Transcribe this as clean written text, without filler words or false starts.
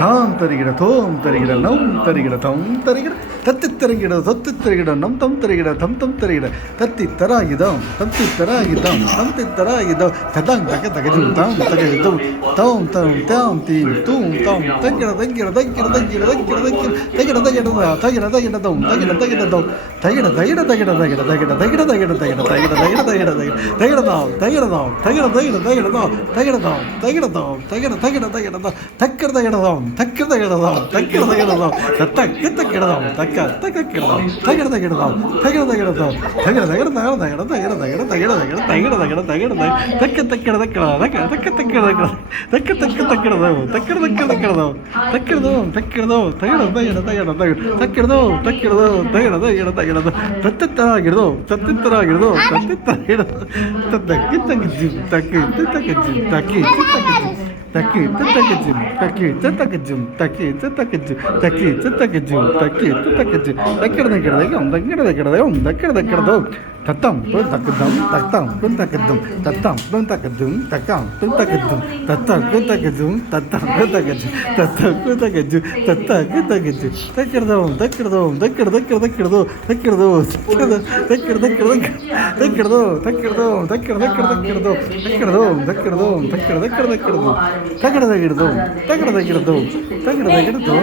தாம் தருகிற தோம் தருகிற நம் தருகிற தம் தருகிற தத்தி தருகிற தொத்து தருகிற நம் தம் தருகிற தம் தம் தருகிற தத்தி தராயுதம் தத்தி தராயுதம் தந்தி தராயுதம் ததாங் தக தகஜும் தாம் தகஜும் தாம் தாம் தாம் தீ தூம் தாம் தங்கிற தங்கிற தங்கிற தங்கிற தங்கிற தங்கிற தகிட தகிட தகிட தகிட தம் தகிட தகிட தம் தகிட தகிட தகிட தகிட தகிட தகிட தகிட தகிட தகிட தகிட தகிட தகிட தாம் தகிட தாம் தகிட தகிட தகிட தாம் தகிட தாம் தகிட தாம் தகிட தகிட தகிட தாம் தக்கிற தகிட தாம் தக்கிற தகிட தாம் தக்கிற தகிட தாம் தக்க தக்கிட தாம் தக்க தக்க கிட தாம் தகிட தகிட தாம் தகிட தகிட தாம் தகிட தகிட தகிட தகிட தகிட தகிட தகிட தகிட தகிட தகிட தகிட தக்க தக்கிட தக்கிட தக்க தக்க தக்கிட தக்க தக்க தக்கிட தாம் தக்கிட தக்கிட தக்கிட தாம் தக்கிட தாம் தக்கிட தாம் தகிட தகிட தகிட தகிட தக்கிட தாம் தக்கிட தாம் தகிட தகிட தகிட தத்தத்தராகிடதோ தத்தத்தராகிடதோ தத்தத்தராகிடதோ தக்கி தக்கி தக்கி தக்கி தக்கி தக்கி தக்கி தக்கி தக்கி தக்கி தக்கி தக்கி தக்கி தக்கி தக்கி தக்கிட கிடதையும் தக்கிட கிடதையும் தக்கிட கிடதோ தத்தம் தக்கதும் தத்தம் தக்கதும் தத்தம் தக்கதும் தக்கம் தக்கதும் தத்தம் தக்கதும் தத்தம் தக்கது தத்தம் தக்கது தத்தம் தக்கது தக்கிடதும் தக்கிடதும் தக்கிட தக்கிட தக்கிடதோ தக்கிடதோ தக்கிட தக்கிட தக்கிடதோ தக்கிடதோ தக்கிட தக்கிட தக்கிடதோ தக்கிடதோ தக்கிடதோ தக்கிட தக்கிட தக்கிடதோ தக்கிட தக்கிடதோ தக்கிட தக்கிடதோ தக்கிட தக்கிடதோ